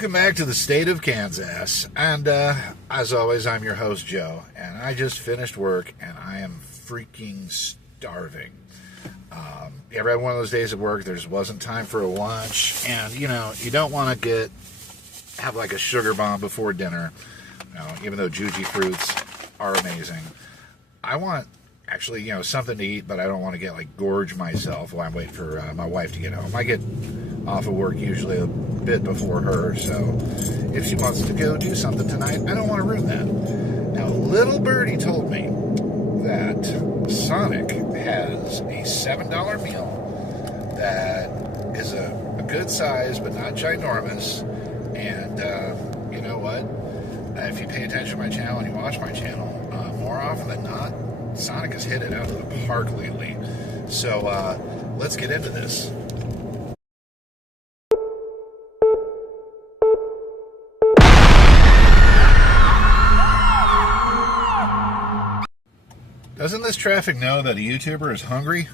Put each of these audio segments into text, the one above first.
Welcome back to the state of Kansas, and as always, I'm your host, Joe, and I just finished work, and I am freaking starving. You ever had one of those days at work, there just wasn't time for a lunch, and, you know, you don't want to have like a sugar bomb before dinner, even though Juji fruits are amazing. I want, actually, something to eat, but I don't want to get, gorge myself while I'm waiting for my wife to get home. I get off of work usually a bit before her, so if she wants to go do something tonight, I don't want to ruin that. Now, little birdie told me that Sonic has a $7 meal that is a good size, but not ginormous, and you know what? If you pay attention to my channel and you watch my channel, more often than not, Sonic has hit it out of the park lately. So let's get into this. Doesn't this traffic know that a YouTuber is hungry?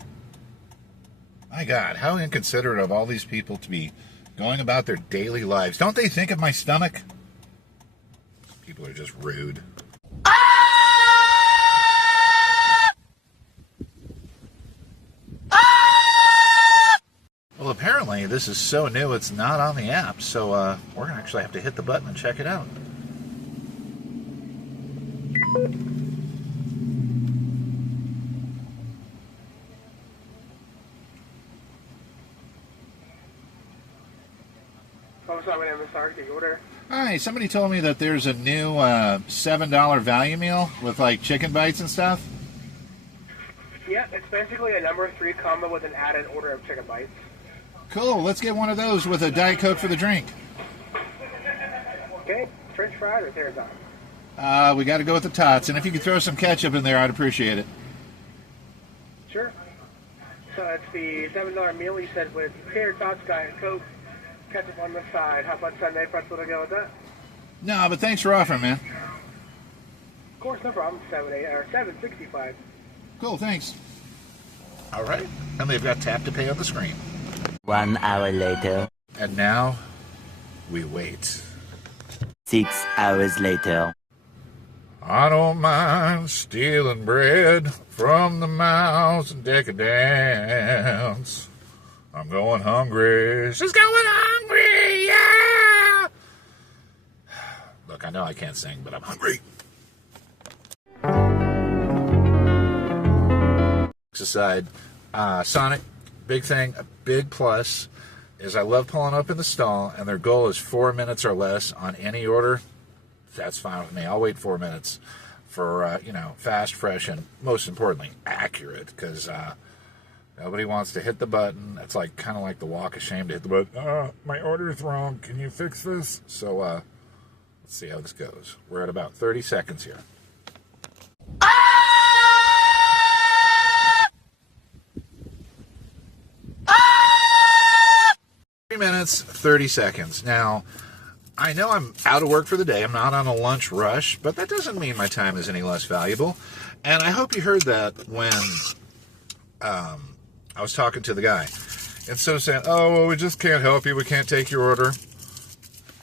My God, how inconsiderate of all these people to be going about their daily lives. Don't they think of my stomach? People are just rude. Well, apparently this is so new it's not on the app, so we're going to actually have to hit the button and check it out. My name is Sark. The order. Hi, somebody told me that there's a new $7 value meal with chicken bites and stuff. Yeah, it's basically a number 3 combo with an added order of chicken bites. Cool, let's get one of those with a Diet Coke for the drink. Okay, French fries or tarragon? We got to go with the tots, and if you could throw some ketchup in there, I'd appreciate it. Sure. So it's the $7 meal you said with tater tots, Diet Coke, ketchup on the side. How about Sunday pretzel to go with that? No, but thanks for offering, man. Of course, no problem. $7.65. Cool, thanks. All right, and they've got tap to pay on the screen. 1 hour later. And now, we wait. 6 hours later. I don't mind stealing bread from the mouths of decadence. I'm going hungry. She's going hungry, yeah! Look, I know I can't sing, but I'm hungry. Aside, Sonic, big thing, a big plus is I love pulling up in the stall, and their goal is 4 minutes or less on any order. That's fine with me. I'll wait 4 minutes for, fast, fresh, and most importantly, accurate, because nobody wants to hit the button. It's kind of like the walk of shame to hit the button. My order's wrong. Can you fix this? So, let's see how this goes. We're at about 30 seconds here. 3 minutes, 30 seconds. Now, I know I'm out of work for the day. I'm not on a lunch rush, but that doesn't mean my time is any less valuable. And I hope you heard that when I was talking to the guy. Instead of saying, oh, well, we just can't help you, we can't take your order,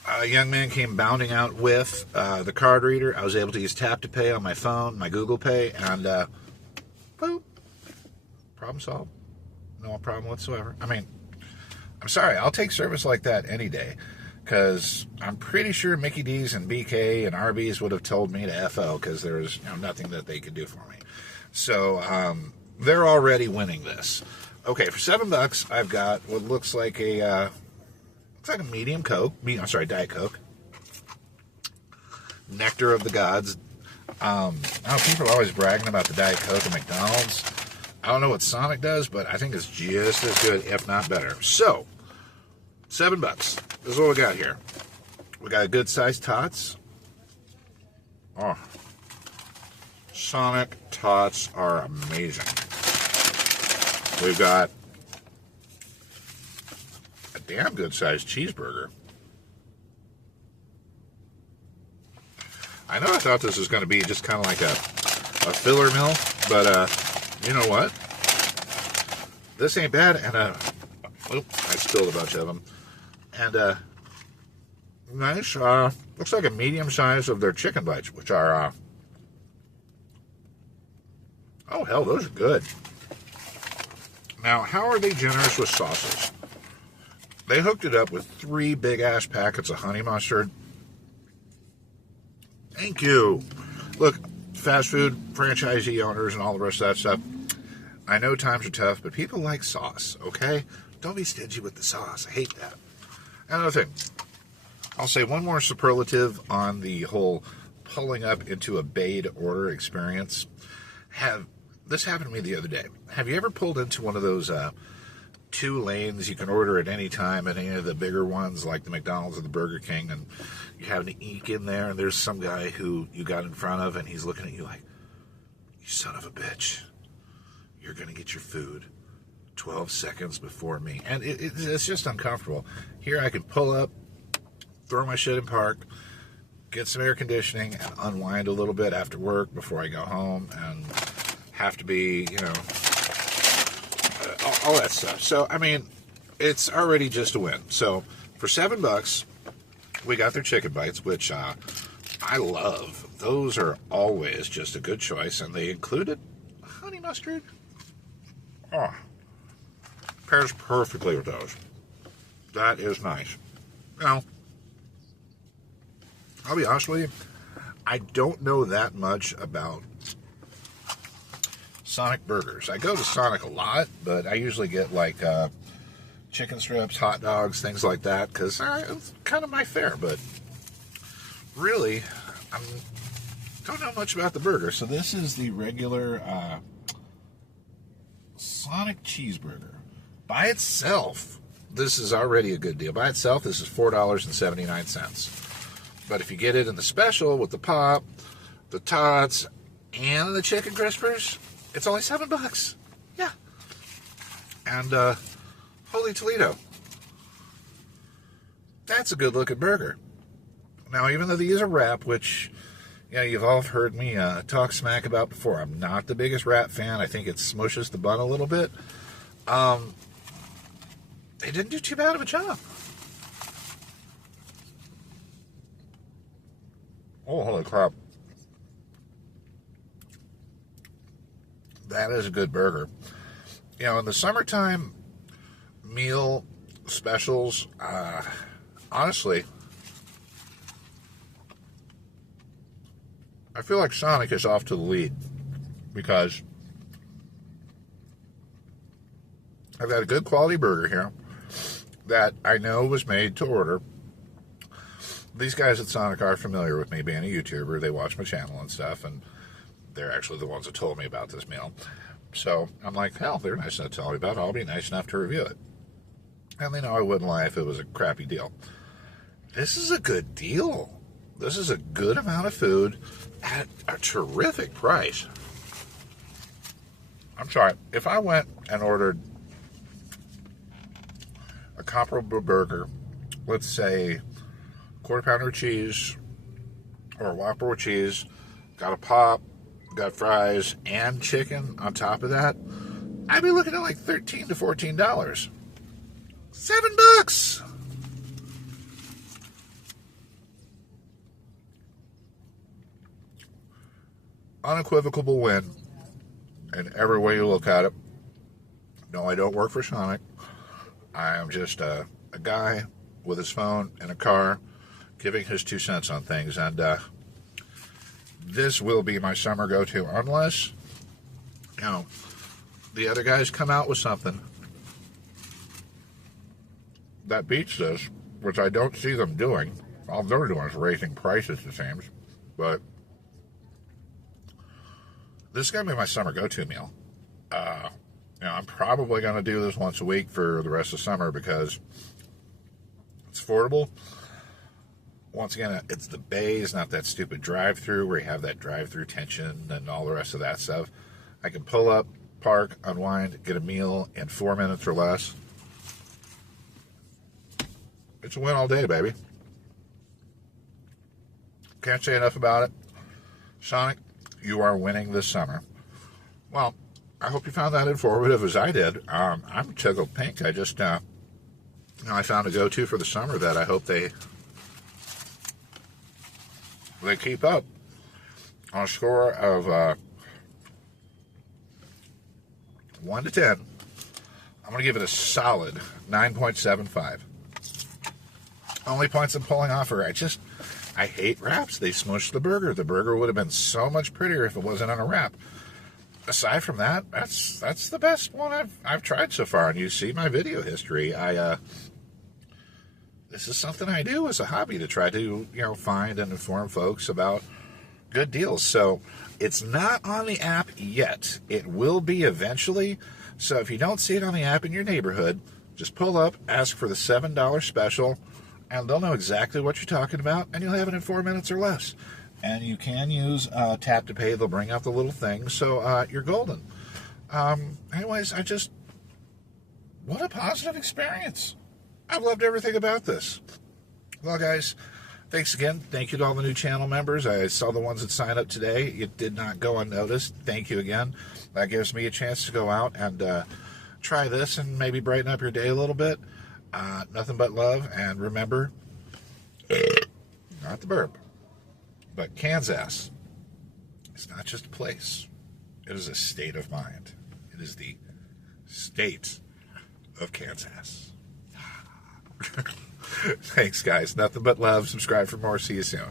a young man came bounding out with the card reader. I was able to use Tap to Pay on my phone, my Google Pay, and boop, problem solved. No problem whatsoever. I mean, I'm sorry, I'll take service like that any day, because I'm pretty sure Mickey D's and BK and Arby's would have told me to FO, because there's nothing that they could do for me. So they're already winning this. Okay, for $7, I've got what looks like a medium Coke. Diet Coke. Nectar of the gods. People are always bragging about the Diet Coke at McDonald's. I don't know what Sonic does, but I think it's just as good, if not better. So, $7. This is what we got here. We got a good sized tots. Oh, Sonic tots are amazing. We've got a damn good sized cheeseburger. I know I thought this was going to be just kind of like a filler meal, but you know what? This ain't bad, and I spilled a bunch of them. And nice. Looks like a medium size of their chicken bites, which are, oh hell, those are good. Now, how are they generous with sauces? They hooked it up with 3 big-ass packets of honey mustard. Thank you. Look, fast food franchisee owners and all the rest of that stuff, I know times are tough, but people like sauce, okay? Don't be stingy with the sauce. I hate that. Another thing, I'll say one more superlative on the whole pulling up into a bay-to-order experience. This happened to me the other day. Have you ever pulled into one of those 2 lanes you can order at any time at any of the bigger ones like the McDonald's or the Burger King, and you have to eke in there and there's some guy who you got in front of and he's looking at you like, you son of a bitch, you're going to get your food 12 seconds before me. And it's just uncomfortable. Here I can pull up, throw my shit in park, get some air conditioning, and unwind a little bit after work before I go home and have to be, all that stuff. So, I mean, it's already just a win. So, for $7, we got their chicken bites, which I love. Those are always just a good choice, and they included honey mustard. Oh, pairs perfectly with those. That is nice. Now, I'll be honest with you, I don't know that much about Sonic burgers. I go to Sonic a lot, but I usually get like chicken strips, hot dogs, things like that, because it's kind of my fare. But really, I don't know much about the burger. So this is the regular Sonic cheeseburger. By itself, this is already a good deal. By itself, this is $4.79. But if you get it in the special with the pop, the tots, and the chicken crispers, it's only $7. Yeah. And, holy Toledo. That's a good looking burger. Now, even though these are wrap, which, you've all heard me talk smack about before. I'm not the biggest wrap fan. I think it smushes the bun a little bit. They didn't do too bad of a job. Oh, holy crap. That is a good burger. In the summertime meal specials, honestly, I feel like Sonic is off to the lead because I've got a good quality burger here that I know was made to order. These guys at Sonic are familiar with me being a YouTuber. They watch my channel and stuff, and they're actually the ones that told me about this meal. So I'm like, hell, they're nice enough to tell me about it. I'll be nice enough to review it. And they know I wouldn't lie if it was a crappy deal. This is a good deal. This is a good amount of food at a terrific price. I'm sorry, if I went and ordered a comparable burger, let's say quarter pounder with cheese or a Whopper with cheese, got a pop, got fries, and chicken on top of that, I'd be looking at like $13 to $14. $7. Unequivocal win in every way you look at it. No, I don't work for Sonic. I am just a guy with his phone in a car giving his 2 cents on things, and this will be my summer go-to unless, the other guys come out with something that beats this, which I don't see them doing. All they're doing is raising prices, it seems. But this is going to be my summer go-to meal. I'm probably going to do this once a week for the rest of summer because it's affordable. Once again, it's the bay. It's not that stupid drive-through where you have that drive-through tension and all the rest of that stuff. I can pull up, park, unwind, get a meal in 4 minutes or less. It's a win all day, baby. Can't say enough about it. Sonic, you are winning this summer. Well, I hope you found that informative as I did. I'm tickled pink. I just, I found a go-to for the summer that I hope they they keep up on a score of 1 to 10. I'm going to give it a solid 9.75. Only points I'm pulling off are I hate wraps. They smush the burger. The burger would have been so much prettier if it wasn't on a wrap. Aside from that, that's the best one I've tried so far. And you see my video history. This is something I do as a hobby to try to find and inform folks about good deals. So it's not on the app yet. It will be eventually. So if you don't see it on the app in your neighborhood, just pull up, ask for the $7 special, and they'll know exactly what you're talking about, and you'll have it in 4 minutes or less. And you can use tap to pay. They'll bring out the little thing, so you're golden. Anyways, what a positive experience. I've loved everything about this. Well, guys, thanks again. Thank you to all the new channel members. I saw the ones that signed up today. It did not go unnoticed. Thank you again. That gives me a chance to go out and try this and maybe brighten up your day a little bit. Nothing but love. And remember, not the burp, but Kansas is not just a place. It is a state of mind. It is the state of Kansas. Thanks, guys. Nothing but love. Subscribe for more. See you soon.